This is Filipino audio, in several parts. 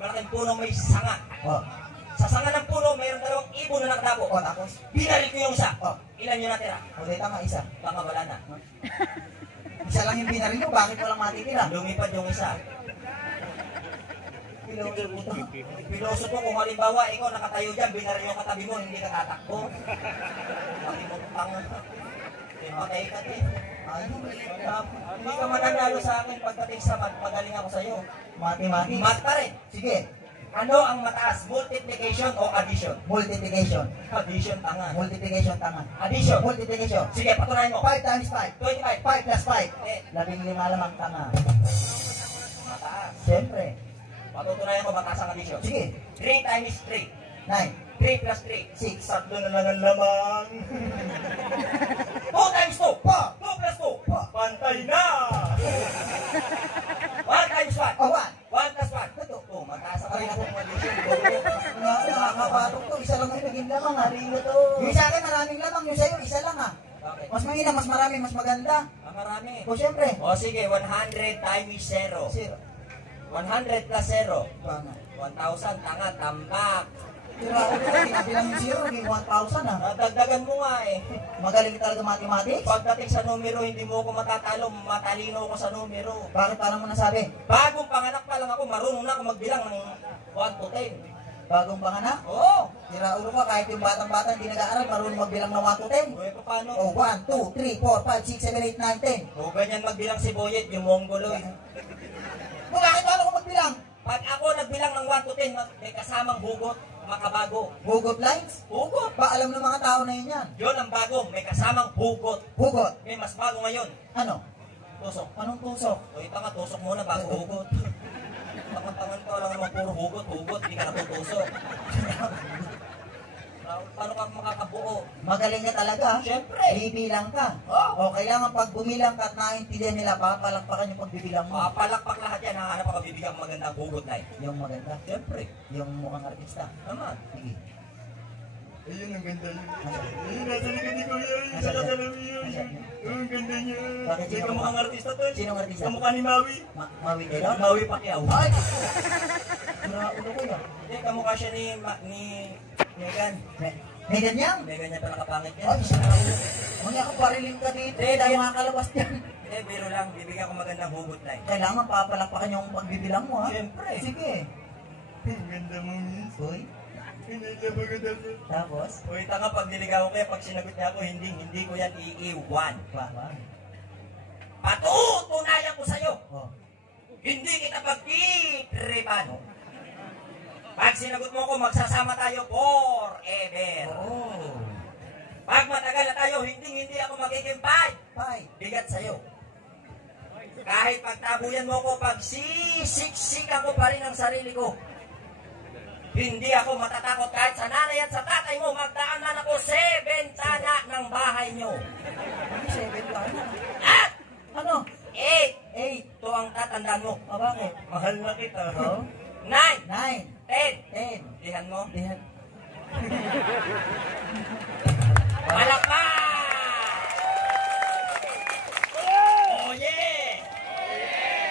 malaking puno may sanga. Oh. Sa sanga ng puno, mayroon dalawang ibon na nakadabo. Oh, tapos? Binaril ko yung isa. Oh. Ilan yung natira? O, di tama, isa. Baka wala na. Isa lang yung binaril mo, bakit walang matitira? Lumipad yung isa. Piloso ko kung halimbawa, ikaw nakatayo dyan, binaril yung katabi mo, hindi ka tatakbo. Laki mo pang... Patay ka din. Hindi ka mananalo sa akin pagdating sa math. Magaling ako sa'yo. Mati-mati. Math pa rin. Sige. Ano ang mataas? Multiplication o addition? Multiplication. Addition, tanga. Multiplication, tama. Addition. Multiplication. Sige, patunayan mo. 5 times 5. 25. 5 plus 5. Eh, 15 lamang, tama. mataas. Siyempre. Patutunayan mo mataas ang addition. Sige. 3 times 3. 9. 3 plus 3. 6. Tatlo na lang ang lamang. 2 times 2. 2 plus 2. Pantay na. 1 times 1. Oh, 1. 1 plus 1. Ito. Oh, mataas ang addition. Nakakabatok to. Isa lang yung naging lamang. Haring to. Yung sa akin maraming lamang. Yung sa'yo, isa lang ah. Okay. Mas mahina, mas marami, mas maganda. Marami. O, siyempre. O sige, 100 times 0. 0. 100 plus 0. Tama. 1,000. Tanga, tambak. Tira ako ko. Kinabilang yung 0. Naging 1,000 ah. Dagdagan mo nga eh. Magaling talaga mathematics. Pagdating sa numero, hindi mo ako matatalo. Matalino ako sa numero. Bakit parang mo nasabi? Bagong panganak pa lang ako, marunong na ako magbilang ng 1 to 10. Bagong panganak? Oo. Tira ulo ka, kahit yung batang-bata hindi nag-aaral, marunong magbilang ng 1 to 10. O, paano? O, 1, 2, 3, 4, 5, 6, 7, 8, 9, 10. O, ganyan magbilang si Boyet, yung Mongoloid. O, bakit paano ko magbilang? Pag ako nagbilang ng 1 to 10, may kasamang hugot, makabago. Hugot lines? Hugot. Ba, alam ng mga tao na yun yan. Yun ang bago, may kasamang hugot. Hugot? May mas bago ngayon. Ano? Tusok. Anong tusok? O, ito nga, tusok muna bago hugot. Tangan-tangan ka lang naman puro hugot, hindi ka natutusok. Paano ka makakabuo? Magaling ka talaga. Siyempre. Bibilang ka. Oh. O, kailangan pag bumilang ka at naintindihan nila, papalakpakan yung pagbibilang mo. Palakpak lahat yan, hahanap ako bibigyan ko magandang hugot na Yung maganda. Siyempre. Yung mukhang artista. Naman. Sige. Ayun, ang ganda yun. Nasaan? Ayun, nasa likod ni Kuya. Ayun, Nasaan? nasa salamin yun. Nasaan? Ang ganda niya. Bakit Hindi sino ka mo? mukhang artista to. Sinong artista? Kamukha ni Maui. Mawi Taylor? Maui Pacquiao. Ay! Tira ulo ko yan. Hindi, kamukha siya ni Megan. May ganyan? Megan niya pala kapangit yan. Ay, sinabi. Mga kapariling ka dito. Dahil mga kalabas dyan. Eh, biro lang. Bibigyan ko magandang hugot na Kailangan papalakpakan yung pagbibilang mo, ha? Siyempre. Sige. Ang ganda mo, miss. Uy, Hindi niya maganda mo. tapos? Uy, tanga, pag niligawan ko yan, pag sinagot niya ako, hindi ko yan iiwan. Ba? Patutunayan ko sa'yo. Oh. Hindi kita pagtitripan. Pag sinagot mo ko, magsasama tayo forever. Oh. Pag matagal na tayo, hindi ako magiging Pai. bigat sa'yo. Kahit pagtabuyan mo ko, pag sisiksikan ko pa rin ang sarili ko, hindi ako matatakot kahit sa nanay at sa tatay mo, magdaan man ako 7 tana ng bahay nyo. Ano 7 tayo? At Ano? 8, 8. ito ang tatandaan mo. O, bakit? Mahal na kita. Oh. 9, 9. 10, 10. dihan mo. Diyan. Palakpak! Oh yeah!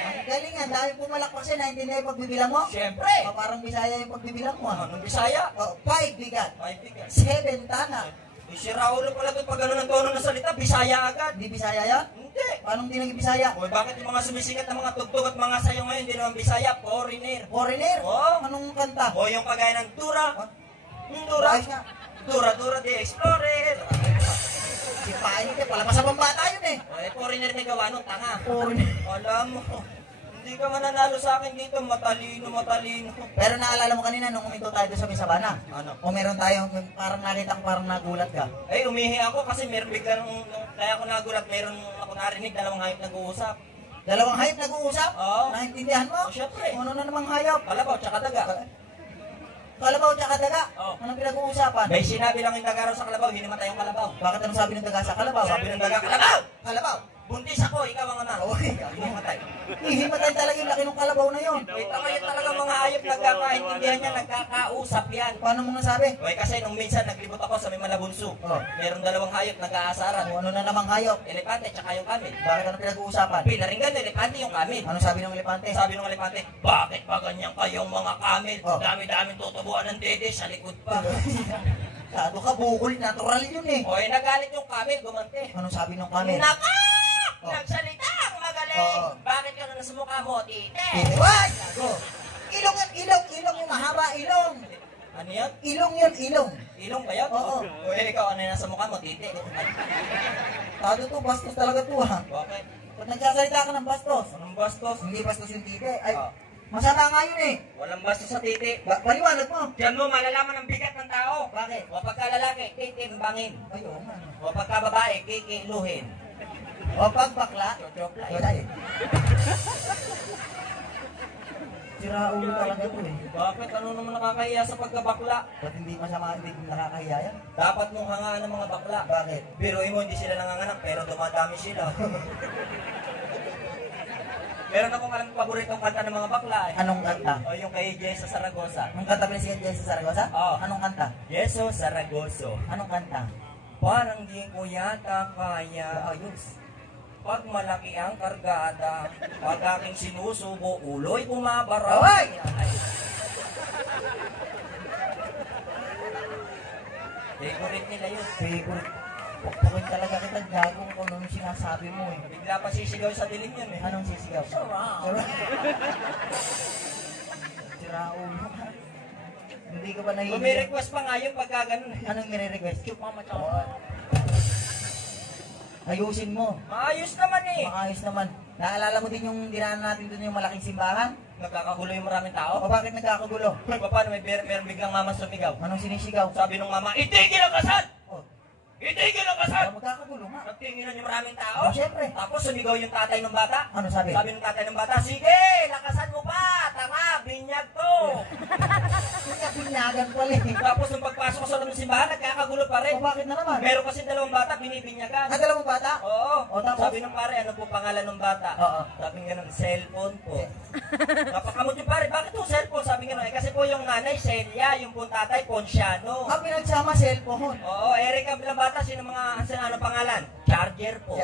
Ang galing nga, dahil pumalakpak siya, naintindihan yung pagbibilang mo? Siyempre! O, parang Bisaya yung pagbibilang mo. Anong Bisaya? O, 5 bigat. 5 bigas. 7 tana. Si Raulo pala doon pag gano'n ang tono ng salita, Bisaya agad. Hindi Bisaya yan? Hindi. Paano hindi naging Bisaya? O bakit yung mga sumisikat na mga tugtog at mga sayaw ngayon, hindi naman Bisaya, foreigner. Foreigner? Oo. Anong kanta? O yung kagaya ng Dura. Dura. Ayos nga. Dura the Explorer. Si Pain ka, palabas sa pambata yun eh. O eh, foreigner may gawa nung tanga. Foreigner. Alam mo, hindi ka mananalo sa akin dito, matalino. Pero naalala mo kanina nung uminto tayo doon sa Misabana? Ano? O meron tayong parang nakita ko parang nagulat ka. Eh, umihi ako kasi meron biglang, kaya ako nagulat, meron ako narinig, dalawang hayop nag-uusap. Dalawang hayop nag-uusap? Oo. Naintindihan mo? O, syempre. Ano na namang hayop? Kalabaw, tsaka daga. Kalabaw tsaka daga? Oo. Anong pinag-uusapan? May sinabi lang yung daga raw sa kalabaw, hindi naman tayong kalabaw. Bakit anong sabi ng daga sa kalabaw? Sabi ng daga, kalabaw! Kalabaw! Buntis ako, ikaw ang ama. Oy, Himatay. hihimatay talaga yung laki ng kalabaw na yun. Ito kayo talaga mga hayop, nagkakaintindihan niya, nagkakausap yan. Paano mo nasabi? Oy, kasi nung minsan naglibot ako sa may Malabunso. Oh. Meron dalawang hayop nag-aasaran. O, ano na namang hayop? Elepante tsaka yung kamil. Bakit ano pinag-uusapan? Pinaringgan ng elepante yung kamil. Ano sabi ng elepante? Sabi ng elepante, bakit pa ganyan kayong mga kamil? Oh. Dami-daming tutubuan ng dede sa likod pa. Kado ka, bukol, natural yun eh. Oy, nagalit yung kamil, gumante. Anong sabi ng kamel? Naka! Oh. Nagsalita ang magaling! Oo. Bakit ka na sa mukha mo, tite? What? Gago. Ilong yan, ilong yung mahaba, ilong. Ano yan? Ilong yun, ilong. Ilong ba yan? Oo. O ikaw, ano yan nasa mukha mo, tite? Kado to, bastos talaga to ha. Bakit? Pag nagsasalita ka ng bastos, Anong bastos? hindi bastos yung tite. Ay, Ah. masama nga yun eh. Walang bastos sa tite. Paliwanag mo. Diyan mo malalaman ang bigat ng tao. Bakit? O pagka lalaki, titimbangin. Ay, oo nga. O pagka babae, kikiluhin. O pag bakla, Chokla wala eh. Sira ulo talaga to eh. Bakit? Ano naman nakakahiya sa pagkabakla? Ba't hindi masama, hindi nakakahiya yan? Dapat mong hangaan ng mga bakla. Bakit? Biruin mo, hindi sila nanganganak, pero dumadami sila. Meron akong alam paboritong kanta ng mga bakla eh. Anong kanta? O yung kay Jessa Saragosa. Anong kanta pinasigat dyan sa Saragosa? Oo. Anong kanta? Yeso Saragoso. Anong kanta? Parang di ko yata kaya. Ayos. Pag malaki ang kargada, pag aking sinusubo, ulo'y bumabara. Away! Favorite nila yun. Favorite. Pukpukin talaga kita, gagong kung anong sinasabi mo eh. Bigla pa sisigaw sa dilim yun eh. Anong sisigaw? Sarap. Sira ulo ka. Hindi ka ba nahihiya? Bumi-request pa nga yun pagka ganun eh. Anong nire-request? Chup mama chow. Ayusin mo. Maayos naman eh. Maayos naman. Naalala mo din yung dinaan natin doon yung malaking simbahan? Nagkakagulo yung maraming O tao. bakit nagkakagulo? Paano meron biglang mama sumigaw? Anong sinisigaw? Sabi nung mama, itigil ang kasal! Oh, Itigil ang kasal! magkakagulo nga. Nagtinginan yung maraming tao. Oh, syempre. Tapos sumigaw yung tatay ng bata. Ano sabi? Sabi ng tatay ng bata, sige, lakasan mo pa! Tanga, binyag to! Pinyagan pala eh. Tapos nung pagpasok ko sa loob ng simbahan, nagkakagulo pa rin. O bakit na naman? Meron kasi dalawang bata, binibinyagan. Dalawang bata? Oo. O, tapos? Sabi ng pare, ano po pangalan ng bata? Oo. Sabi nga nun, cellphone po. Napakamot yung pare, bakit po cellphone? Sabi nga nun, eh, kasi po yung nanay, Celia, yung po tatay, Ponciano. Ah, pinagsama cellphone. Oo, Eric, bilang bata, sino mga, ano pangalan? Charger po.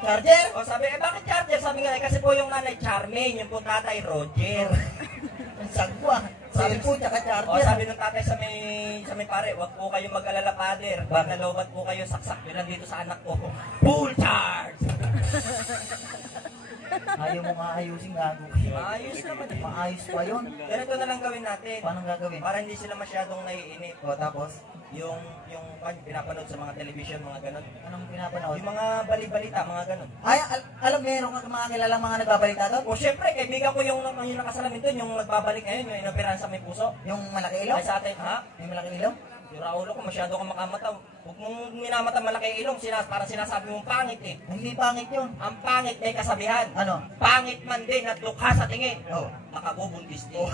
Charger? O sabi, bakit charger? Sabi nga, kasi po yung nanay, Charmaine, yung po tatay, Roger. Ang sagwa. Cellphone tsaka charger. O sabi ng tatay sa may pare, wag po kayong mag-alala, father. Pag nalobat po kayo, saksak nyo lang dito sa anak ko. Full charge! Ayaw mo nga ayusin, gago. Maayos naman eh. Maayos pa yun. Ganito na lang gawin natin. Paano gagawin? Para hindi sila masyadong naiinip. O tapos, Yung pinapanood sa mga television, mga ganon. anong pinapanood? Yung mga bali-balita, mga ganon. Ay, alam, meron ka mga kilalang mga nagbabalita doon? O syempre, kaibigan ko yung nakasalamin doon, yung nagbabalik ngayon, yung inoperahan sa may puso. Yung malaki ilong? Ay sa atin, ha? Yung malaki ilong? Yung Raulo ko, masyado kang makamata. Huwag mong minamata malaki ilong, parang sinasabi mong pangit eh. Hindi pangit yun. Ang pangit may kasabihan. Ano? Pangit man din at lukha sa tingin. Oh. Nakabubuntis din.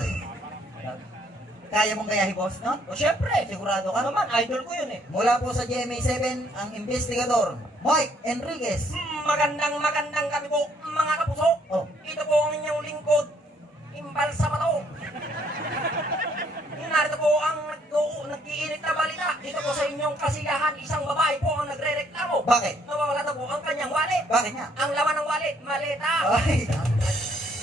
Kaya mong gayahin, boss, no? O syempre, Sigurado ka? naman, idol ko yun eh. Mula po sa GMA7, ang investigador, Mike Enriquez. Magandang gabi po, mga kapuso. Oh. Ito po ang inyong lingkod, Imbal Sabato. Narito po ang nag-iinit na balita. Dito po sa inyong kasiyahan, isang babae po ang nagre-reklamo. Bakit? Nawawala na po ang kanyang wallet. Bakit nga? Ang laman ng wallet, maleta. Ay,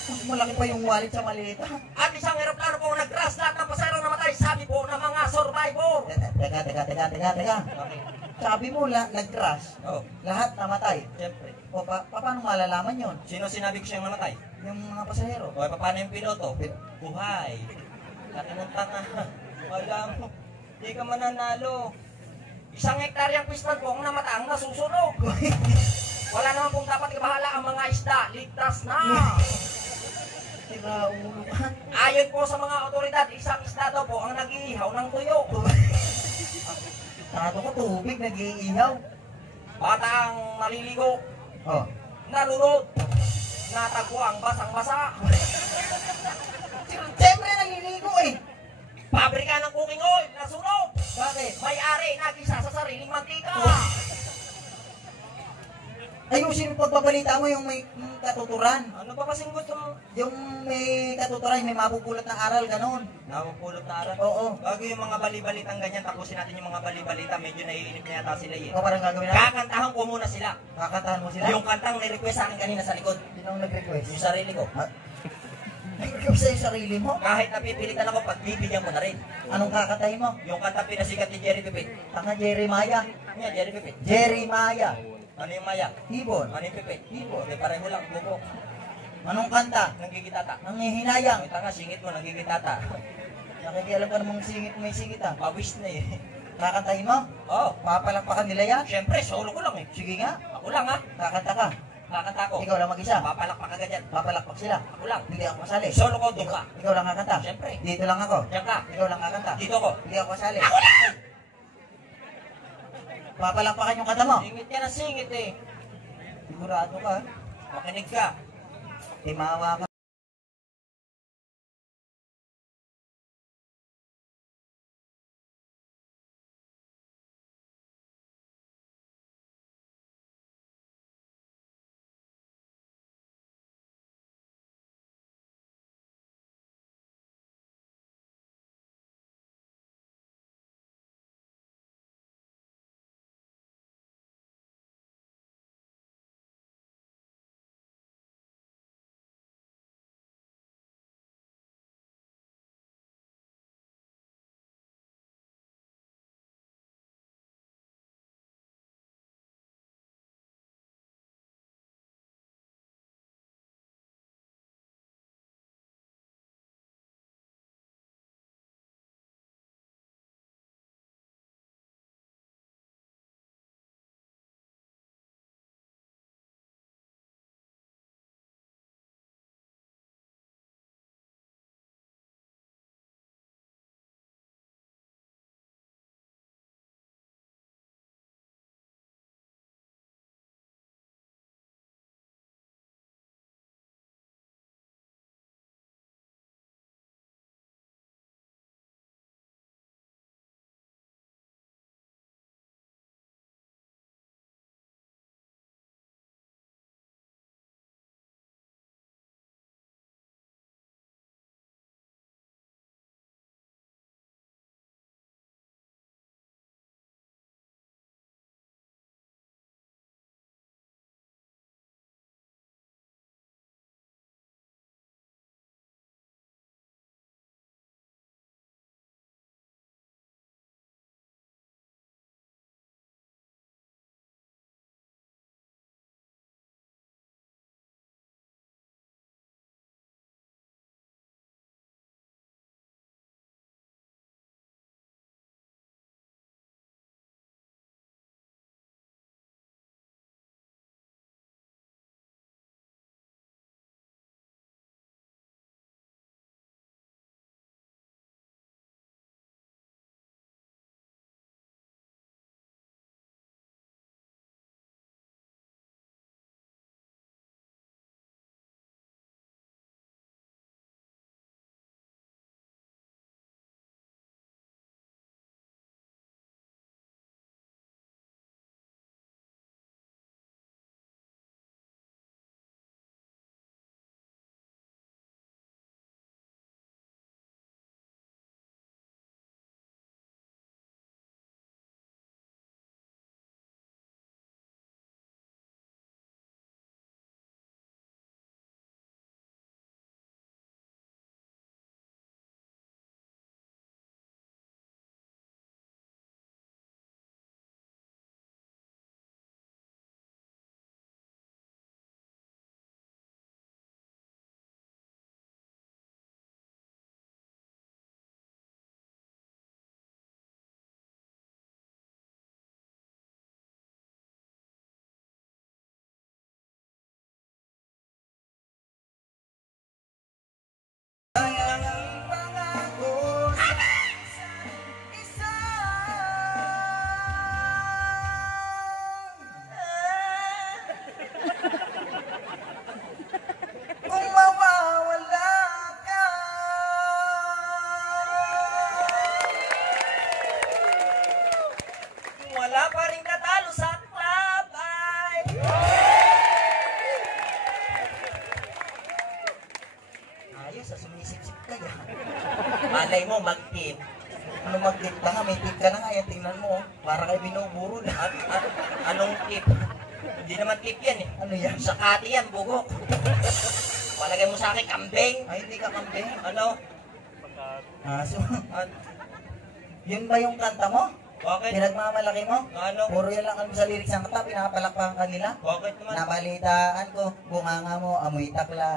mas malaki pa yung wallet sa malita. At isang eroplano po nag-crash, lahat ng pasahero namatay. Sabi po ng mga survivor. Teka. Sabi mo, nag-crash. Oh, Lahat namatay. siyempre. O, paano malalaman yon? Sino sinabi ko siyang namatay? Yung mga pasahero. O, paano yung piloto? Buhay. Laki ng tanga. Alam mo, di ka mananalo. Isang hektaryang pispan po ang namataang nasusunog. Wala naman pong dapat ibahala ang mga isda. Ligtas na. Tira ulo ka. Ayon po sa mga otoridad, isang isda daw po ang nag-iihaw ng tuyo. Tato ko tubig, nag-iihaw. Batang naliligo, Oh. nalunod, natagpo ang basang-basa. Siyempre, naliligo eh. Pabrika ng cooking oil, nasunog. Bakit? May-ari, nagisa sa sariling mantika. Ayusin Tanda mo yung may katuturan. Ano ba kasing gusto mo? Yung may katuturan, may mapupulot ng aral, ganun. Napupulot na aral. Oo. Bago yung mga bali-balitang ganyan, tapusin natin yung mga bali-balita, medyo naiinip na yata sila eh. Ikaw parang gagawin natin. Kakantahan ko muna sila. Kakantahan mo sila? Yung kantang ni-request sa akin kanina sa likod. Sino ang nag-request? Yung sarili ko. Nag-request sa yung sarili mo? Kahit napipilitan ako, pagbibigyan mo na rin. Anong kakatahin mo? Yung kanta pinasikat ni Jerry Pipit. Tanga Jeremiah. Yan, Jerry Pipit. Jeremiah. Ano yung Maya? Ibon. Ano yung Pipit? Ibon. Di pareho lang, bubo. Anong kanta? Nanggigitata. Nangihinayang. Ang tanga, singit mo, nanggigitata. Nakikialam ka namang singit, may singit ah. Pawis na eh. Kakantahin mo? Oo. Papalakpakan nila yan? Siyempre, solo ko lang eh. Sige nga. Ako lang ha. Kakanta ka. Kakanta ko. Ikaw lang mag-isa. Papalakpak agad yan. Papalakpak sila. Ako lang. Hindi ako kasali. Solo ko, doon ka. Ikaw lang kakanta. Siyempre. Dito lang ako. Diyan ka. Ikaw lang kakanta. Dito ko. Hindi ako kasali. Ako lang! Papalakpakan yung kanta mo. Singit yan ang singit eh. Sigurado ka. Makinig ka. Timawa ka. sip-sip ka yan. Malay mo, mag-tip. Ano mag-tip ka nga, may tip ka na nga yan, tingnan mo. Para kayo binuburo na. Anong tip? Hindi naman tip yan eh. Ano yan? Sakati yan, bugok. Palagay mo sa akin, kambing. Ay, hindi ka kambing. Ano? So, At, yun ba yung kanta mo? bakit? Pinagmamalaki mo? Ano? Puro yan lang ano sa lyrics ng kanta, pinapalakpakan kanila. Bakit naman? Nabalitaan ko, bunganga mo, amoy takla.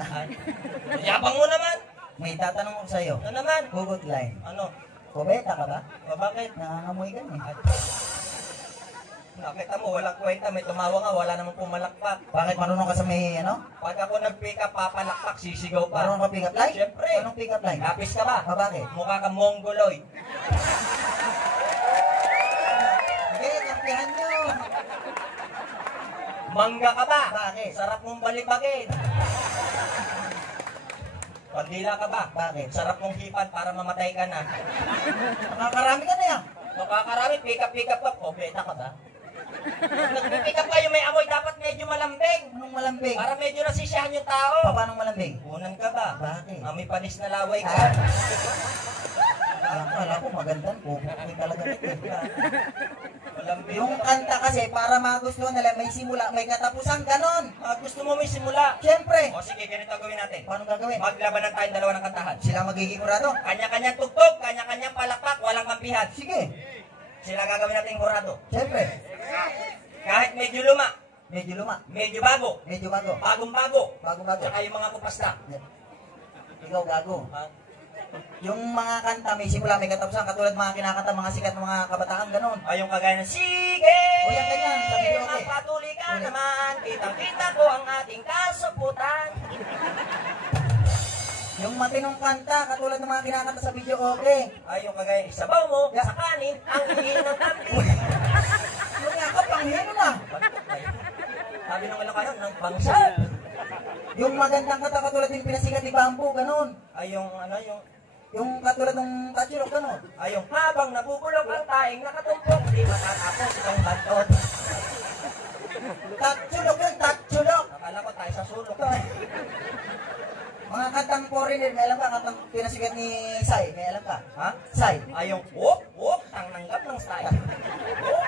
Yabang mo naman. May tatanong ko sa'yo. Ano naman? Hugot line. Ano? Kubeta ka ba? Bakit? Nangangamoy ka eh. Nakita mo, walang kwenta. May tumawa nga, wala namang pumalakpak. Bakit marunong ka sa may ano? Pag ako nag-pick up, papalakpak, sisigaw pa. Marunong ka pick up line? Siyempre. Anong pick up line? Lapis ka ba? Bakit? Mukha kang mongoloid. Sige, kampihan nyo. Mangga ka ba? Bakit? Sarap mong balibagin. Pandila ka ba? Bakit? Sarap mong hipan para mamatay ka na. Nakakarami ka na yan. Makakarami, pick up ka. Kompeta ka ba? Pag nag-pick up kayo may amoy, dapat medyo malambing. Anong malambing? Para medyo nasisiyahan yung tao. Paano malambing? Unan ka ba? Bakit? Amoy panis na laway ka. Alam ko magandang pupukin talaga ito. Malambing. Yung kanta kasi para magustuhan nila may simula, may katapusan, ganon. Gusto mo may simula. Siyempre. O sige, ganito ang gawin natin. Paano gagawin? Maglabanan tayong dalawa ng kantahan. Sila magiging kurado? Kanya-kanyang tugtog, kanya-kanyang palakpak, walang kampihan. Sige. Sila gagawin natin kurado. Siyempre. Kahit medyo luma, Medyo luma. medyo bago, Medyo bago. bagong-bago, Bago-bago. tsaka yung mga kupasta. Ikaw gago. Ha? Yung mga kanta may simula, may katapusan, katulad mga kinakanta, mga sikat ng mga kabataan, ganon. Ay, yung kagaya ng sige! O, yan ganyan, sabi ko, okay. Magpatuloy ka Ulit. naman, kitang-kita ko ang ating kasaputan. Yung matinong kanta, katulad ng mga kinakanta sa video, okay. Ay, yung kagaya, isabaw mo Yeah. sa kanin, ang hingin ng tampi. Yung nga ka, panghino na. Sabi nung alam kayo, ng bangsal. Yung magandang kanta, katulad yung pinasikat ni Bamboo, ganon. Ay, yung ano, Yung katulad ng Tatchulok, ganon. ay, yung habang nabubulok ang taing nakatumpok, di matatapos itong bantot. Tatchulok yun, Tatchulok. Akala ko tayo sa sulok. Mga kantang foreigner, may alam ka, kantang pinasikat ni Sai, may alam ka? Ha? Sai. Ay, yung whoop, tang nanggap ng style. Whoop.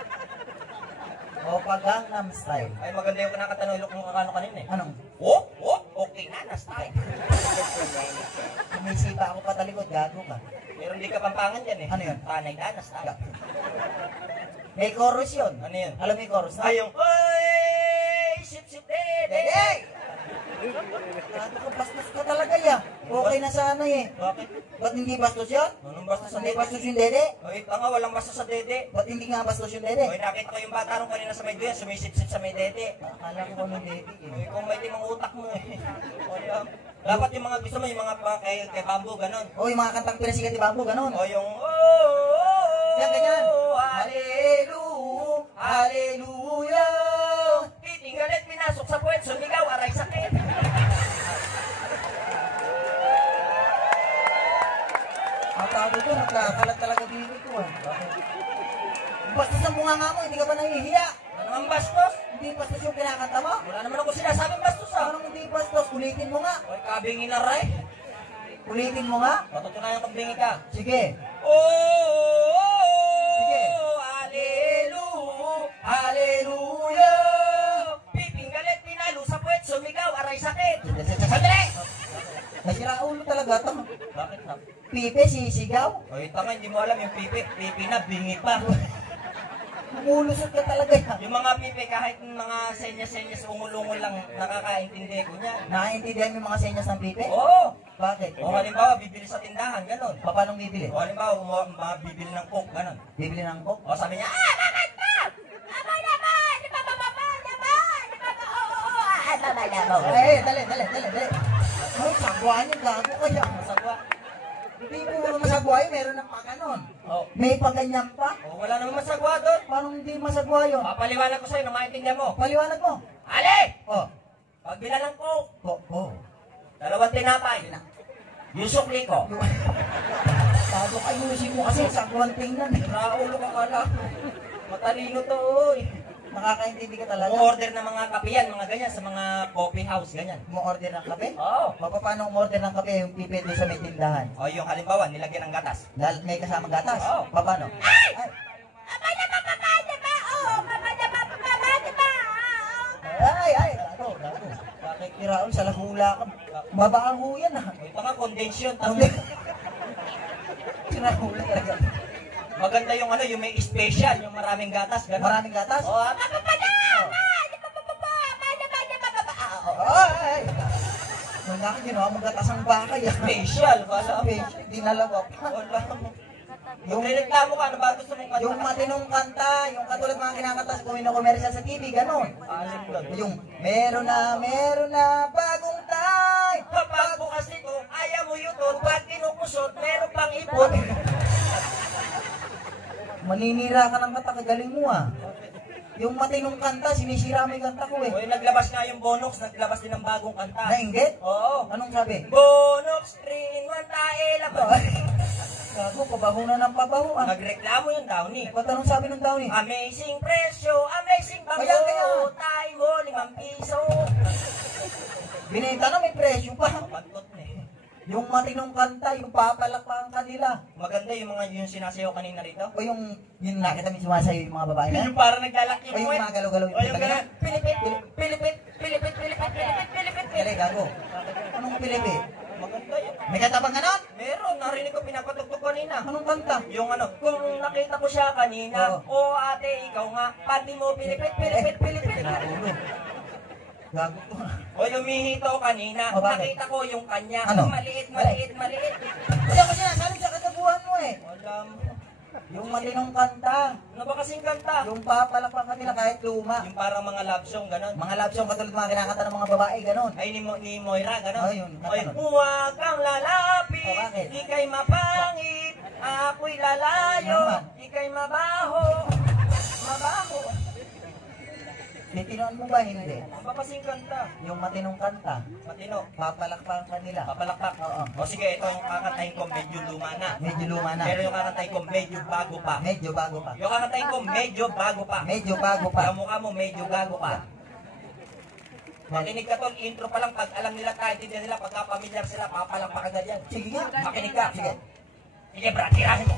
O Gangnam Style. Ay, maganda yung kinakatanong mo kakano kanina eh. Anong? Whoop, okay na style. Sumisipa ako patalikod, gago ka. Pero hindi ka pampangan dyan eh. Ano yun? Tanay na style. May chorus yun. Ano yun? Alam mo yung chorus na? Ay, yung oy, sip, dede. Gago ka, bastos ka talaga ya. Okay na sana eh. Bakit? Ba't hindi bastos yun? Anong bastos sa Hindi dede? bastos yung dede? Oy, tanga, walang bastos sa dede. Ba't hindi nga bastos yung dede? Oy, nakita ko yung bata nung kanina sa may duyan, sumisip-sip sa may dede. Akala ko ano dede eh. Oy, kung may timang utak mo eh. Wala. Dapat yung mga gusto mo, yung mga kay Bamboo, ganon. O yung mga kantang pinasikat ni Bamboo, ganon. O yung oh, Yan, ganyan. hallelujah, hallelujah. Titinggalit, pinasok sa puwet, sumigaw, aray sakit. Matago ko, nagkakalat talaga dito ko ah. Bastos ang bunga nga mo, hindi ka ba nahihiya? Ano ang bastos? Hindi bastos yung kinakanta mo? Wala naman ako sinasabing bastos ah. Anong hindi bastos? Ulitin mo nga. Oy, kabingin na ray. Ulitin mo nga. Patutunayan kong bingi ka. Sige. Oh, Sige. hallelujah, hallelujah. Pipinggalit, pinalo sa puwet, sumigaw, aray sakit. Sandali! Nasira ulo talaga ito. Bakit na? Pipe, sisigaw. Oy, tanga, hindi mo alam yung pipi na, bingi pa. Umulusot ka talaga yan. Yung mga pipi, kahit mga senyas-senyas, ungul-ungul lang, nakakaintindi ko niya. Nakaintindihan mo yung mga senyas ng pipe? Oo! Bakit? O halimbawa, bibili sa tindahan, ganon. Paano bibili? O halimbawa, bibili ng coke, ganon. Bibili ng coke? O sabi niya, bakit pa? Naman! Di ba naman? Oo! Dali. Ay, sagwa niya, gago kaya. Masagwa. Hindi mo masagwa yun, meron ng paganon. O, May paganyan pa? wala namang masagwa doon. Paano hindi masagwa yun? Papaliwanag ko sa'yo, nung maintindihan mo. Paliwanag mo. Ali! Oh. Pagbila ng coke, Oh. 2 tinapay. Yung sukli ko. Bago ayusin mo kasi sagwan tingnan eh. Raulo ka kala. Matalino to, oy. Nakakaintindi ka talaga. Umorder ng mga kape yan, mga ganyan, sa mga coffee house, ganyan. Umorder ng kape? Oo. Paano umorder ng kape yung pipi doon sa may tindahan? O yung halimbawa, nilagyan ng gatas. Dahil may kasama gatas? Oo. Paano? Ay, gago. Bakit Raul, sa lahula ka? Babaho yan ah. Ito nga, condensation. Sinahula talaga. Maganda yung ano, yung may special, yung maraming gatas, gano'n. Maraming gatas? Oo. Ay! Nung nga ginawa mo gatas ang bakay. Special, wala mo. Dinalawa pa. Wala mo. Yung nireklamo ka, ano ba gusto mong kanta? Yung matinong kanta, yung katulad mga kinakatas kung ino-commercial sa TV, ganon. Yung meron na bagong tay. Kapag bukas nito, ayaw mo yun doon, pag kinukusot, meron pang ipon. Maninira ka ng kata, kagaling mo ah. Yung matinong kanta, sinisira mo yung kanta ko eh. O yung naglabas nga yung Bonox, naglabas din ng bagong kanta. Nainggit? Oo. Anong sabi? Bonox, 3 in 1 tae laban. Gago, pabaho na ng pabaho ah. Nagreklamo yung Downey. Ba't anong sabi ng tao eh? Amazing presyo, amazing Kaya. bango, tayo mo, 5 piso. Binenta na may presyo pa. Mabantot na eh. Yung matinong kanta, yung papalakpakan kanila. Maganda yung mga yung sinasayaw kanina rito. O yung nakita mo sumasayo yung mga babae na? Yung parang naglalaki O yung mga galaw-galaw O yung talaga? gano'n. Pilipit, Pilipit, Pilipit, Pilipit, Pilipit, Pilipit. Kaya gago. Anong pilipi? Maganda yun. May kanta bang ganon? Meron, narinig ko pinapatugtog kanina. Anong kanta? Yung ano, kung nakita ko siya kanina, o ate, ikaw nga, pati mo, Pilipit, Pilipit, Pilipit. Pinaulo. Gago ko. O lumihito kanina, O, bakit? nakita ko yung kanya, Ano? maliit. Hindi ako sinasabi sa katabuhan mo eh. Wala mo. Yung matinong kanta. Ano ba kasing kanta? Yung papalakpakan kanila kahit luma. Yung parang mga love song, gano'n. Mga love song katulad mga kinakanta ng mga babae, ganon. Ay, ni Moira, gano'n. Oh, yun, Ay, gano'n. huwag kang lalapit, Oh, bakit? di kay mapangit, ako'y lalayo, Naman. di kay mabaho. Titinuan mo ba hindi? Ano ba kasing kanta? Yung matinong kanta. Matino. Papalakpakan kanila. Papalakpak. Oo. O sige, ito yung kakantahin ko, medyo luma na. Medyo luma na. Pero yung kakantahin ko, medyo bago pa. Medyo bago pa. Yung kakantahin ko, medyo bago pa. Medyo bago pa. Yung mukha mo, medyo gago pa. Makinig ka tol, intro pa lang, pag alam nila, kahit hindi nila, pagka pamilyar sila, papalakpak agad yan. Sige nga. Makinig ka. Sige. Sige, brad, tirahin mo.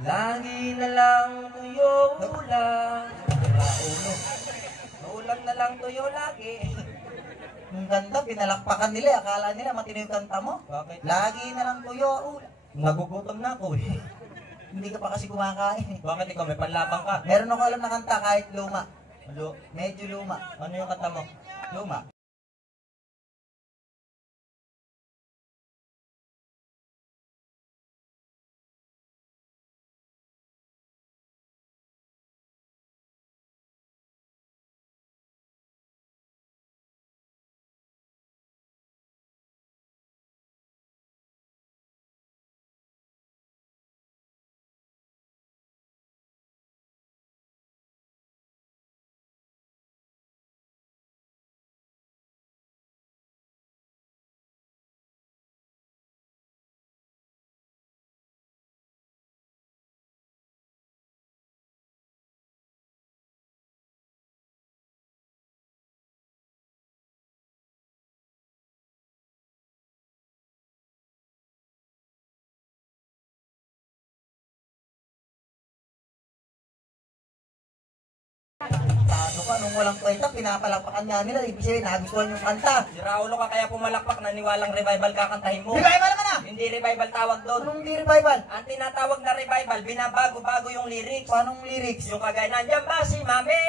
Lagi na lang tuyo ulam. Ulo. Ulam na lang tuyo lagi. Yung ganda, pinalakpakan nila. Akala nila matino yung kanta mo. Bakit? Lagi na lang tuyo. Ulo. Nagugutom na ako eh. Hindi ka pa kasi kumakain eh. Bakit ikaw may panlabang ka? Meron ako alam na kanta kahit luma. Ano? Medyo luma. Ano yung kanta mo? Luma. Paano ka? Nung walang kwenta, pinapalakpakan nga nila. Ibig sabihin, nagustuhan yung kanta. Si Raulo ka kaya pumalakpak, naniwalang revival kakantahin mo. Revival naman ah! Hindi revival tawag doon. Anong di revival? Ang tinatawag na revival, binabago-bago yung lyrics. Paanong lyrics? Yung kagaya, nandiyan ba si Mami?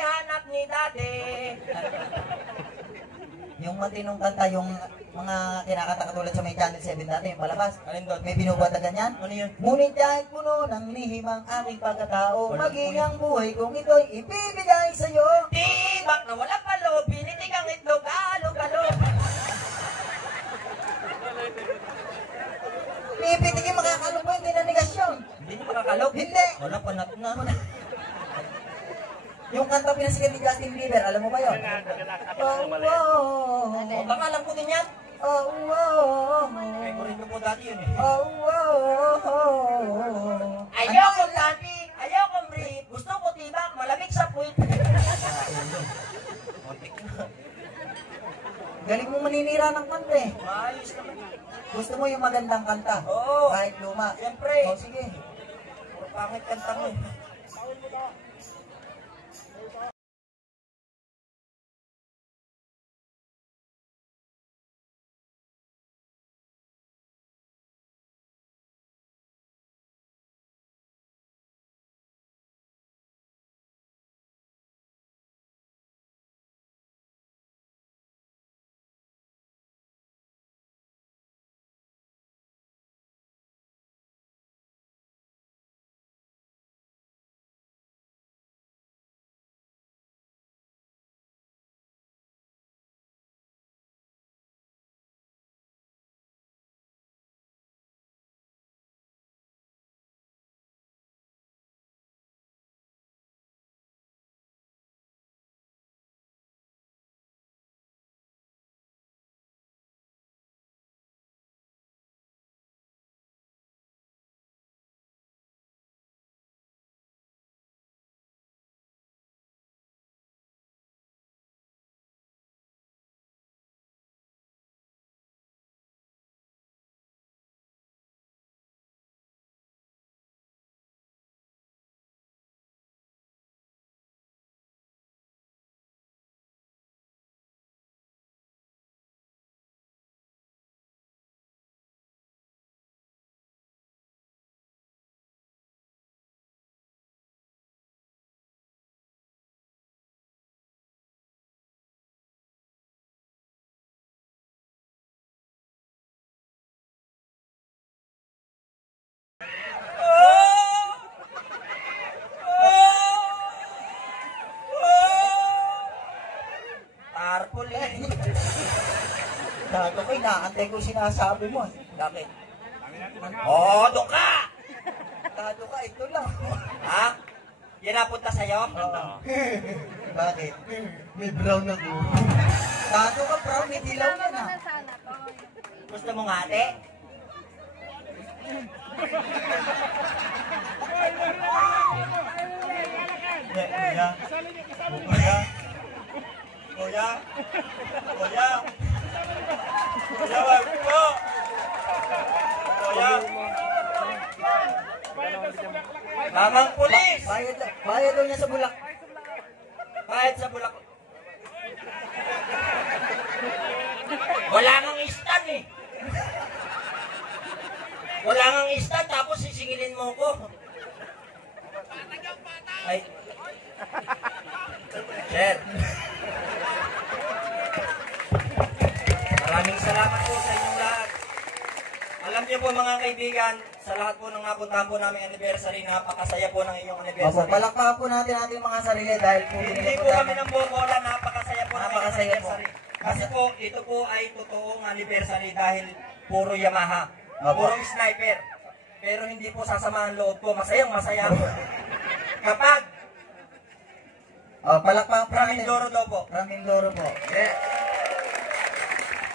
Hanap ni Dati. Yung matinong kanta, yung mga kinakanta katulad sa may Channel 7 dati, yung palabas. Alin doon? May binubuhat na ganyan. Ano yun? Ngunit dahil puno ng lihim ang aking pagkatao, maging ang buhay kong ito'y ibibigay sa'yo. Tibak na walang palo, pinitig ang itlog, alog-alog. Pipitigin makakalog po yung dinanigasyon. Hindi niyo makakalog? Hindi. Wala, panat na. Yung kanta pinasikat ni Justin Bieber, alam mo ba yun? Oh, oh, O baka alam ko din yan. oh, oh, Favorite ko po dati yun eh. oh, oh. Ayoko lati, ayoko brief. Gusto ko tibak, malamig sa puwit. Muntik na. Galing mo maninira ng kanta eh. Maayos naman. Gusto mo yung magandang kanta? Oo. Kahit luma. Siyempre. O sige. Puro pangit kanta mo eh. Tarpol eh. Gago ko, inaantay ko sinasabi mo. Bakit? Oh, doon ka! Gago ka, ito lang. Ha? Yan napunta sa'yo? Oo. Bakit? May brown ako. Gago ka, brown, may dilaw yan ah. Gusto mo nga, ate? Kuya. Kuya. Kuya. Kuya. Kuya, wag po. Kuya. Mamang pulis! Bayad daw niya sa bulak. Kahit sa bulak. Wala nang istan eh. Wala nang istan tapos sisingilin mo ko. Ay. Sir. Maraming salamat po sa inyong lahat. Alam niyo po mga kaibigan, sa lahat po ng napuntahan po namin anniversary, napakasaya po ng inyong Opo, anniversary. palakpakan po natin ating mga sarili dahil po Hindi po kami ng bobola, napakasaya po ng Napakasaya po. anniversary. Kasi po, ito po ay totoong anniversary dahil puro Yamaha, Opo. puro sniper. Pero hindi po sasama ang loob ko, masayang masaya po. Kapag palakpakan po from natin. Mindoro daw po. From Mindoro po. Yeah.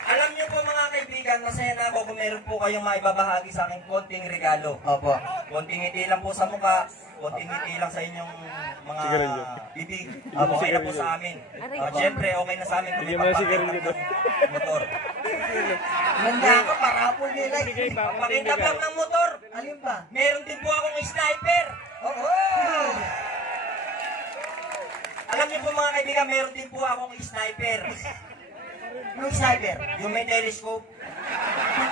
Alam niyo po mga kaibigan, masaya na ako kung meron po kayong maibabahagi sa akin konting regalo. Opo. Konting ngiti lang po sa mukha, konting ngiti lang sa inyong mga bibig. Opo. Okay na po sa amin. Siyempre, okay na sa amin kung ipapakita ng motor. Nanda ka, parapol nila. Pakita lang ng motor. Alin pa? Meron din po akong sniper. Oo! Alam niyo po mga kaibigan, meron din po akong sniper. Yung sniper. Yung may telescope.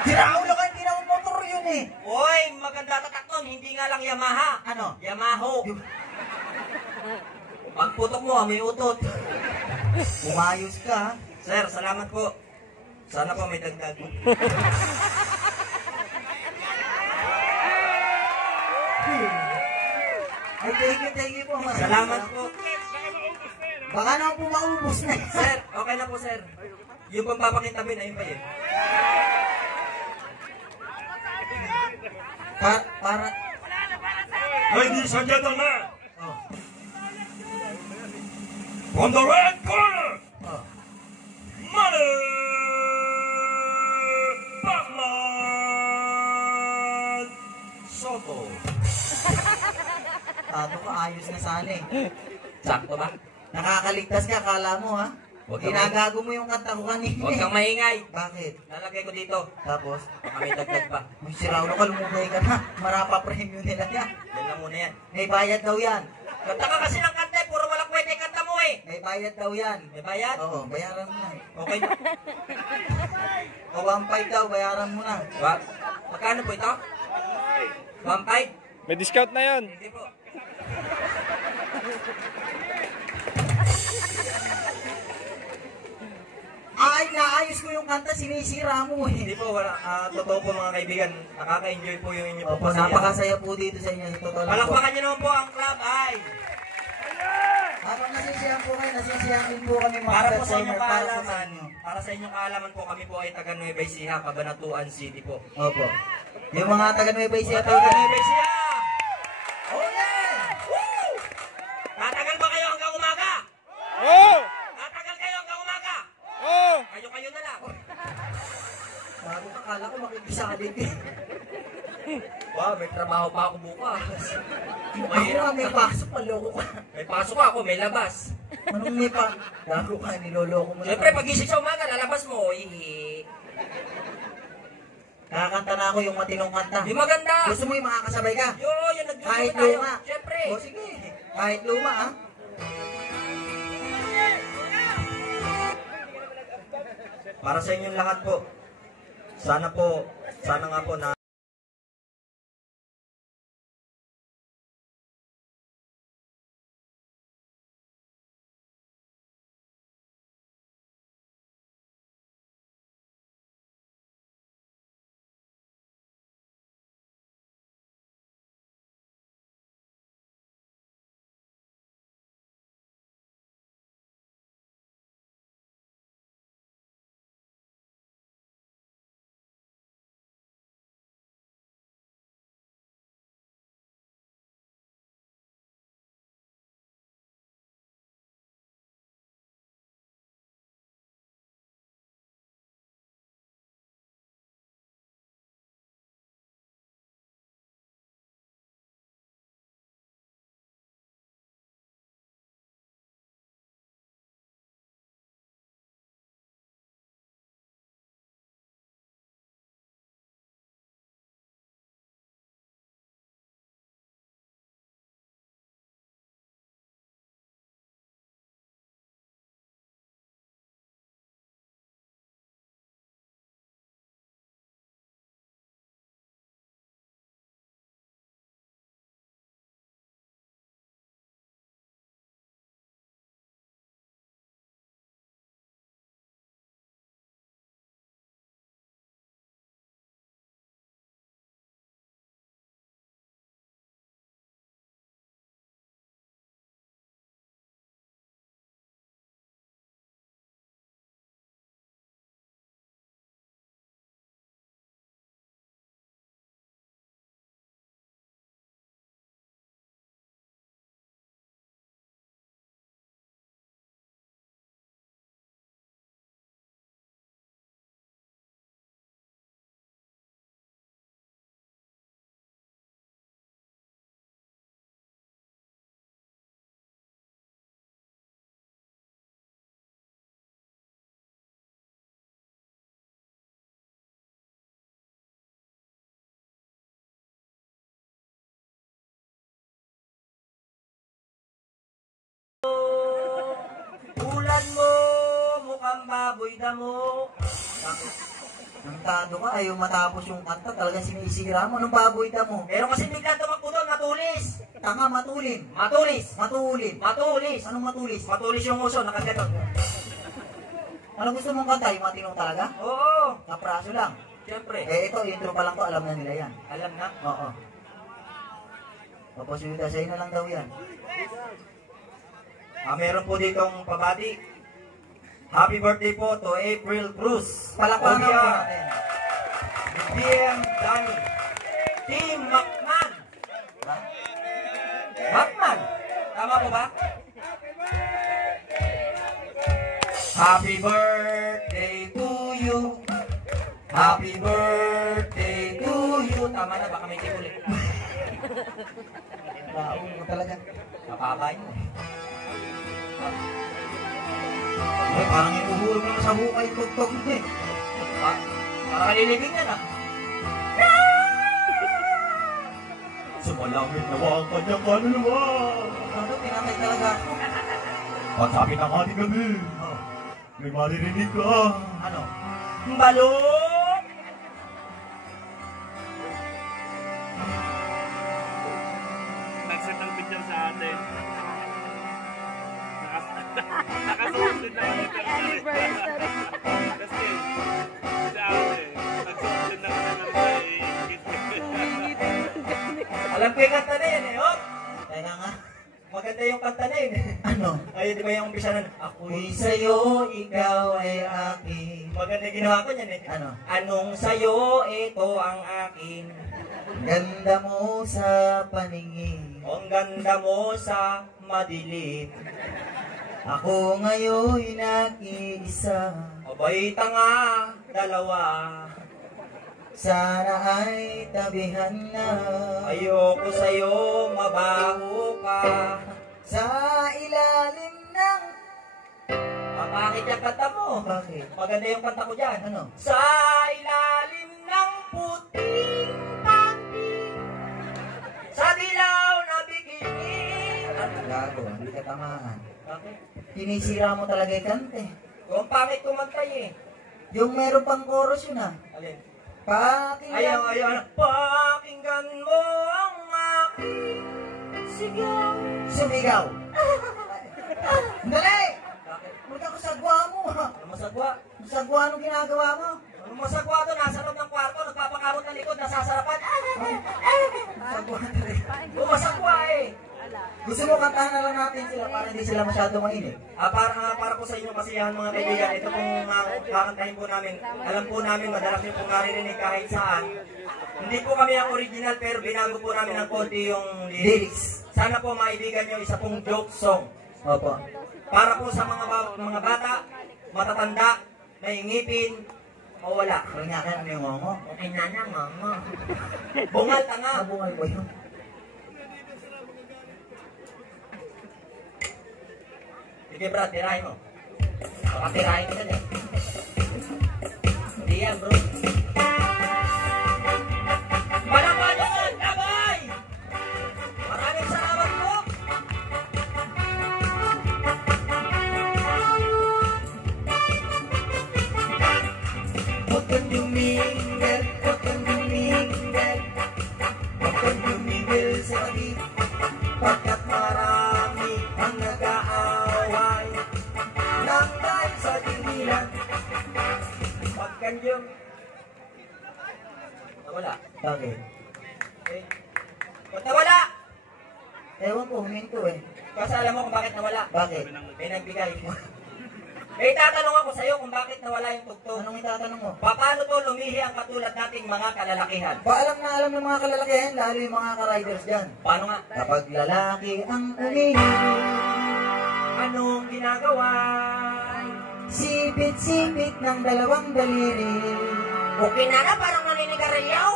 Diraulo ka, hindi naman motor yun eh. Uy, maganda tatak nun, hindi nga lang Yamaha. Ano? Yamaho. Pagputok mo, may utot. Umayos ka. Sir, salamat po. Sana po may dagdag. Ay, thank you po. Salamat po. Baka naman po maubos na. Sir, okay na po sir. Yung pang papakintabin, ayun pa yun. Para. Ladies and gentlemen, Oh. From the red corner, Oh. Manny Pacman Soto. Tato ka, ayos na sana eh. Sakto ba? Nakakaligtas ka, kala mo ha? Huwag kang Ginagago mo yung kanta ko kanina. Huwag kang maingay. Bakit? Lalagay ko dito. Tapos, Baka may dagdag pa. may siraulo ka, lumugay ka na. Marapa premium nila yan. Yan lang muna yan. May bayad daw yan. Kanta ka kasi ng kanta, puro walang pwede kanta mo eh. May bayad daw yan. May bayad? Oo, bayaran mo na. Okay na. O 1.5 daw, bayaran mo na. Magkano po ito? 1.5? May discount na yon. Hindi po. Ay, naayos ko yung kanta, sinisira mo Hindi eh. po, wala. Totoo po mga kaibigan. Nakaka-enjoy po yung inyo po. Opo, napakasaya po dito sa inyo. Totoo lang po. Palakpakan nyo naman po ang club. Ay! Habang nasisiyahan po kayo, nasisiyahan din po kami mga Para po sa performer, inyong para po sa kaalaman, inyo. para sa inyong kaalaman po, kami po ay taga Nueva Ecija, Cabanatuan City po. Opo. Yung mga taga Nueva Ecija Mga po taga dyan. Nueva Ecija! Oh yeah! Woo! Tatagal ba kayo hanggang umaga? Oh! Tatagal kayo hanggang umaga? Oh! Kayo na lang. Bago ka, kala ko makikisalit eh. Wow, may trabaho pa ako bukas. Ako nga may pasok, maloko ka. May pasok ako, may labas. Anong may pa? Gago ka, niloloko mo na. Siyempre, pag-isip sa umaga, lalabas mo. Hihi. Kakanta na ako yung matinong kanta. Di maganda. Gusto mo yung makakasabay ka? Yung nag-video Kahit tayo. luma. Siyempre. O sige, kahit luma ha. Para sa inyong lahat po, sana nga po na ulan mo, mukhang baboy damo. Nantado ka, ayaw matapos yung kanta, talagang sinisira mo. Anong baboy ka mo? Pero kasi bigla tumakbo doon, matulis. Tanga, matulin. Matulis. Matulin. Matulis. Anong matulis? Matulis yung uso, nakaganon. Ano gusto mong kanta? Yung matinong talaga? Oo, Kapraso lang. siyempre. Eh, ito, intro pa lang to, alam na nila yan. Alam na. Oo. Papasulita, sa'yo na lang daw yan. Meron po ditong pabati. Happy birthday po to April Cruz. Palakpakan po OBR. natin. BM Danny. Team Macman. Macman. Tama po ba? Happy birthday to you. Happy birthday to you. Tama na, baka may tikulit. Baon mo talaga. Napabay. Ay, parang inuhulog na sa buka yung tugtog mo eh. Para kalilibing yan ah. Sumalangit nawa ang kanyang kaluluwa. Ano, pinatay talaga ako. Pagsapit ng ating gabi, may maririnig ka. Ano? Balot! Nag-set ng picture sa atin. Nakasuot din na yung Happy anniversary. Kasi sa ate, nagsuot din na anniversary. Alam ko yung kanta na yan eh, oh! Kaya nga. Maganda yung kanta na yun eh. Ano? Ay, di ba yung umpisa nun? Ako'y sa'yo, ikaw ay akin. Maganda yung ginawa ko niyan eh. Ano? Anong sa'yo, ito ang akin. Ganda mo sa paningin. Ang ganda mo sa madilim. Ako ngayon nag-iisa. Abay tanga, dalawa. Sana ay tabihan na. Ayoko sa'yo, mabaho ka. Sa ilalim ng... Bakit yung kanta mo? Bakit? Maganda yung kanta ko dyan. Ano? Sa ilalim ng puting panty, sa dilaw na bikini. Gago, hindi ka tamaan. Bakit? Sinisira mo talaga yung kante. Kung pangit kumantay eh. Yung meron pang chorus yun ah. Alin? Pakinggan. Ayaw. Pakinggan mo ang aking sigaw. Sumigaw. Dali! Bakit? Huwag ako sagwa mo ha. Ano masagwa? Sagwa anong ginagawa mo? Ano masagwa to? Nasa loob ng kwarto, nagpapakamot ng likod, nasasarapan. Sagwa talaga. Masagwa eh. Gusto mo kantahan na lang natin sila para hindi sila masyado mainit. Para po sa inyo kasiyahan mga kaibigan, ito pong kakantahin po namin. Alam po namin, madalas nyo pong naririnig kahit saan. Hindi po kami ang original pero binago po namin ng konti yung lyrics. Sana po maibigan nyo isa pong joke song. Opo. Para po sa mga bata, matatanda, may ngipin, o wala. Huwag nga ka namin ngongo. Okay na na, mama. Bungal tanga. Nabungal ko yun. Sige Brad, tirahin mo. Baka tirahin ka din. Hindi yan bro. Malapanan! Kabay! Maraming salamat po! Huwag kang luminggal, huwag kang luminggal. Huwag kang luminggal sa tabi. Pagkat marami ang nag-aaway nang dahil sa tingilan. Pagkanyong nawala. Bakit? Eh, ba't nawala? Ewan ko, huminto eh. Kasi alam mo kung bakit nawala. Bakit? May nagbigay. Eh, tatanong ako sa'yo kung bakit nawala yung tugtog. Anong itatanong mo? Paano to lumihi ang katulad nating mga kalalakihan? Alam na alam ng mga kalalakihan, lalo yung mga ka-riders dyan. Paano nga? Kapag lalaki ang umihi, Anong ginagawa? sipit-sipit ng dalawang daliri. Okay na parang naninigarilyaw.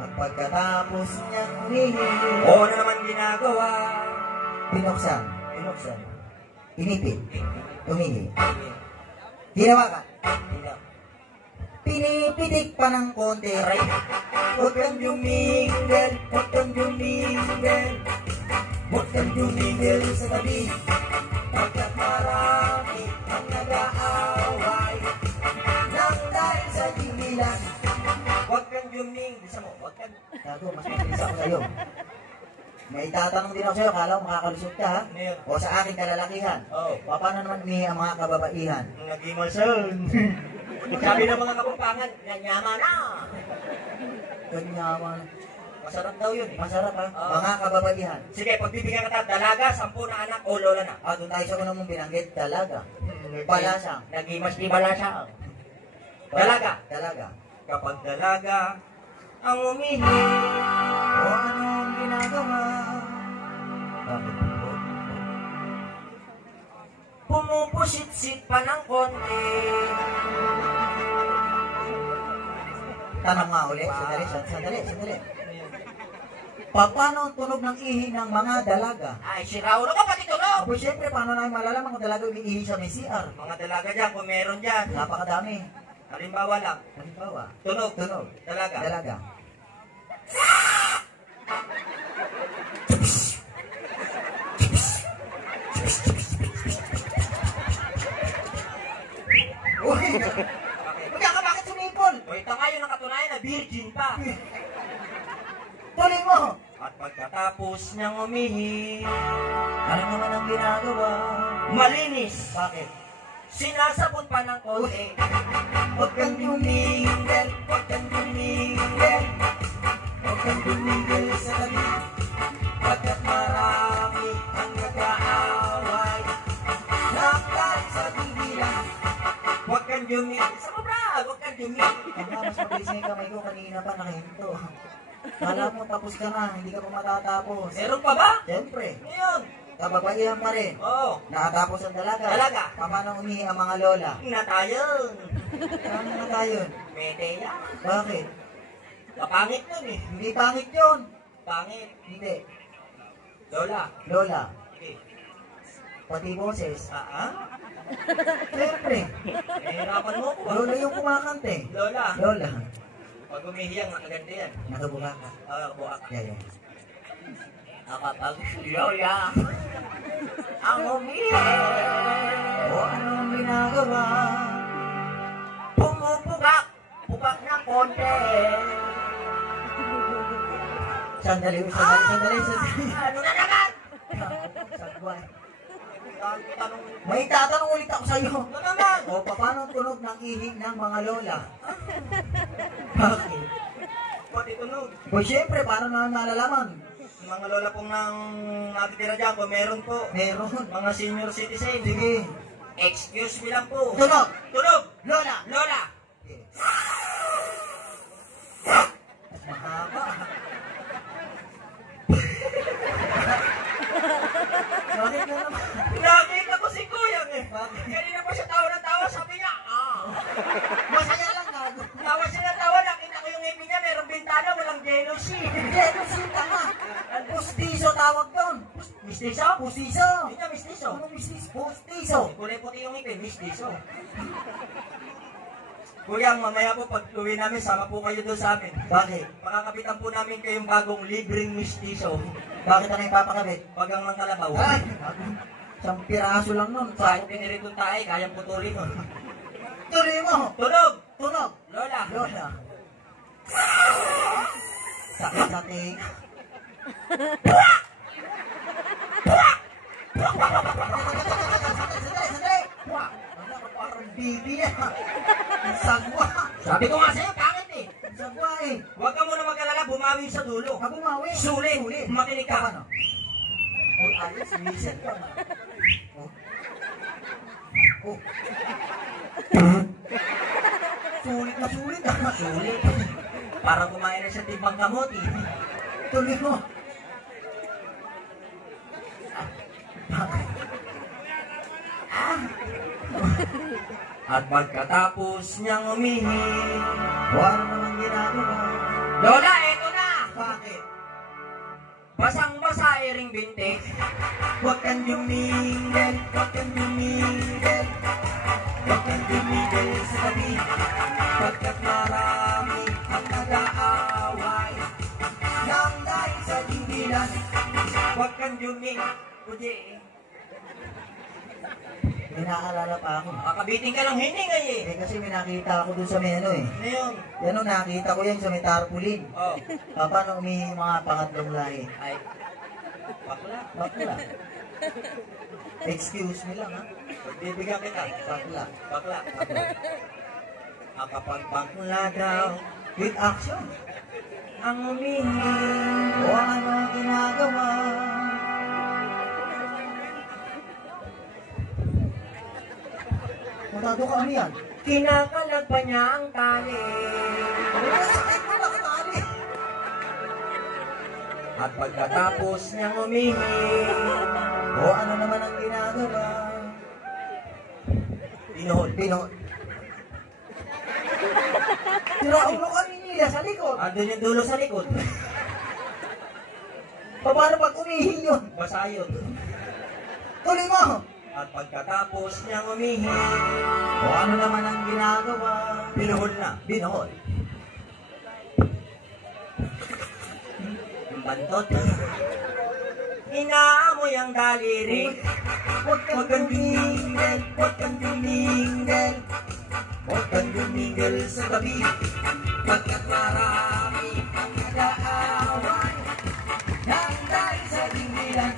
At pagkatapos niyang umihi, Oo na naman ginagawa. binuksan, inipit, umihi. Hinawakan, pinipitik pa ng konti. Aray. Huwag kang luminggal, huwag kang luminggal. Huwag kang luminggal sa tabi. Pagkat marami ang nag-aaway nang dahil sa tingilan. Huwag kang luming. Bisa mo, huwag kang... Gago, mas mabilis ako sa'yo. May itatanong din ako sa'yo, kala mo makakalusot ka ha? Ano yun? O sa aking kalalakihan. Oo. Paano naman umihi ang mga kababaihan? Nag-imasyon. Sabi ng mga kapampangan, nanyama na. Ganyaman. Masarap daw yun eh. Masarap ha? Oo. Mga kababaihan. Sige, pagbibigyan ka dalaga, 10 na anak o lola na. Doon tayo sa unang mong binanggit, dalaga. Palasang. Nag-imas di balasang. Dalaga. Dalaga. Kapag dalaga ang umihi, O anong ginagawa? Bakit? Pupusit-sit pa ng konti. Tanong nga ulit. Sandali. Paano ang tunog ng ihi ng mga dalaga? Ay, si Raulo ka pati tunog. Apo, siyempre, paano namin malalaman kung dalaga umiihi sa may CR? Mga dalaga dyan, kung meron dyan. Napakadami. Halimbawa lang, Halimbawa, tunog, tunog. dalaga. Dalaga. Uy! Bakit sumipol? O ito nga yung nakatunayan na virgin pa. Tuloy mo! At pagkatapos niyang umihi, Ano naman ang ginagawa? malinis. Bakit? Sinasabon pa ng konti. Huwag kang tumigil, huwag kang tumigil. Huwag kang tumigil sa tabi. Pagkat marami ang nag-aaway. Naktan sa tigilan. Huwag kang dumigil. Sa bra, huwag kang dumigil. Mas mabilis na yung kamay ko, kanina pa nakahinto. Kala mo tapos ka na, hindi ka pa matatapos. Meron pa ba? Siyempre, Ngayon. kababaihan pa rin. Oo. Nakatapos ang dalaga. Dalaga. Paano umihi ang mga lola? Na tayo. Ano na tayo? Medea. Bakit? Kapangit nun eh. Hindi pangit yun. Pangit. Hindi. Lola. Lola, Okay. pati boses. Ah? Siyempre, Nahihirapan mo ko. Lola yung kumakante. Lola. Lola, Pag umihiyang, nakaganda yan. nakabuka ka. Buwak. Yeah. Kapag Lola. Ang umihi. O ano ang ginagawa? Pumupugak. Pugak na konti. Sandali. Ano na naman? Sagway. Tanong. May tatanong ulit ako sa'yo. Ano naman? O paano ang tunog ng ihi ng mga lola? Bakit? Pati tunog. O siyempre, paano naman malalaman? Mga lola pong nang natitira dyan, kung meron po. Meron. Mga senior citizen. Sige. Excuse me lang po. Tunog! Tunog! Lola! Lola! Mas mahaba. Bakit na naman? Nakita ko si Kuya eh. Bakit? Kanina pa siya tawa na tawa, sabi niya, Masaya lang gago. Tawa siya na tawa, nakita ko yung ngipin niya, merong bintana, walang jealousy. Jenosita nga. Pustiso tawag doon. Mistiso? Pustiso. Hindi niya mistiso. Ano mistiso? Pustiso. Kulay puti yung ngipin, mistiso. Kuya, mamaya po pag uwi namin, sama po kayo doon sa amin. Bakit? Makakapitan po namin kayong bagong libreng mistiso. Bakit ano yung papakabit? Pagang ng kalabaw. Ay! Isang piraso lang nun. Kahit piniritong tayo, kayang putulin nun. Tuloy mo. Tunog! Tunog. Lola! Lola. Sakit sa ting. Sandali. Wala ka parang bibi yan. Ang sagwa. Sabi ko nga sa'yo, pangit eh! Ang sagwa eh. Huwag ka muna mag-alala, bumawi sa dulo. Mabumawi. Sulit! Makinig ka. Ano? Uy, ayos. Listen ka na. Oh. Sulit na sulit. Sulit. Para kumain na sa timbang kamote. Tuloy mo. At pagkatapos niyang umihi, Wala naman ginagawa. Lola, eto na! Bakit? Basang-basa iring binti. Huwag kang dumingil, huwag kang dumingil. Huwag kang dumingil sa tabi. Pagkat marami ang nag-aaway. Nang dahil sa tingilan. Huwag kang duming. Kundi, May naaalala pa ako. kakabitin ka lang hiningay eh. Eh kasi may nakita ako dun sa may ano eh. Ano yun? Yan o, nakita ko yan sa may tarpaulin. Oh. Paano umihi yung mga pangatlong lahi? Ay. Bakla. Bakla. Excuse me lang ha. Pagbibigyan kita. Bakla. Bakla. Ang kapag bakla daw, With action. ang umihi. O ano ang ginagawa? Matado ka ano yan? Kinakalag pa niya ang tali. Sakit mo nakatali. At pagkatapos niyang umihi, O ano naman ang ginagawa? Binohol. Binohol. Siraon mo kami nila sa likod. Andun yung dulo sa likod. Paano pag umihi yun? Basa yun. Tuloy mo! At pagkatapos niyang umihi, O ano naman ang ginagawa? binuhol na. Binohol. Yung bantot. Inaamoy ang daliri. Huwag kang tumingin, huwag kang tumingin. Huwag kang dumigil sa tabi. Pagkat marami ang nag-aaway nang dahil sa dingilan.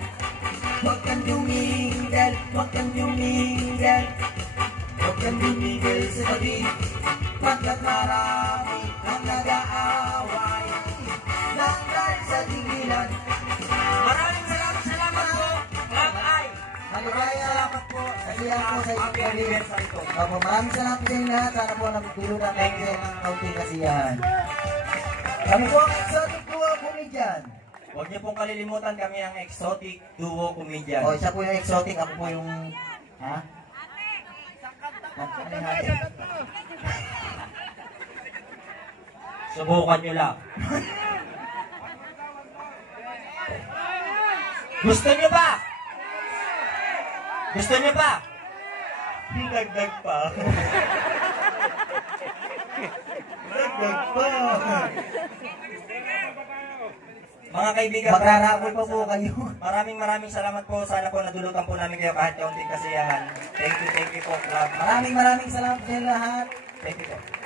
Huwag kang tumingin, huwag kang tumingin. Huwag kang tumingil sa tabi. Pagkat marami ang nag-aaway nang dahil sa dingilan. Maraming salamat po. Ay! Maligaya, Salamat po. kasiya po sa Happy inyo. anniversary po. Opo, maraming salamat sa inyo lahat. Sana po nagtulong na kayo ng kaunting kasiyahan. Kami po ang exotic duo comedian. Huwag niyo pong kalilimutan kami ang exotic duo comedian. O, isa po yung exotic, ako po yung... Ha? Ano yung hati? Subukan niyo lang. Gusto niyo ba? Gusto niyo ba? Dagdag pa. Dagdag pa. Mga kaibigan, Magrarapol pa po kayo. maraming salamat po. Sana po nadulutan po namin kayo kahit kaunting kasiyahan. Thank you po, club. Maraming salamat sa inyo lahat. Thank you po.